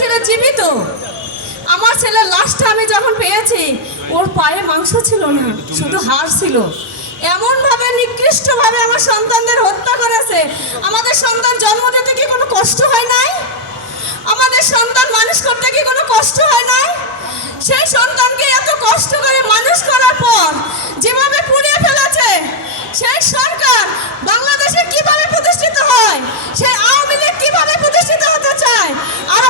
ছেলে জীবিত। আমার ছেলের লাশটা আমি যখন পেয়েছি, ওর পায়ে মাংস ছিল না, শুধু হাড় ছিল। এমনভাবে নিকৃষ্টভাবে আমার সন্তানদের হত্যা করেছে। আমাদের সন্তান জন্ম দিতে কি কোনো কষ্ট হয় নাই? আমাদের সন্তান মানুষ করতে কি কোনো কষ্ট হয় নাই? সেই সন্তানকে এত কষ্ট করে মানুষ করার পর যেভাবে পুড়িয়ে ফেলেছে, সেই সরকার বাংলাদেশে কিভাবে প্রতিষ্ঠিত হয়? সেই আওয়ামী লীগ কিভাবে প্রতিষ্ঠিত হতে চায়? আর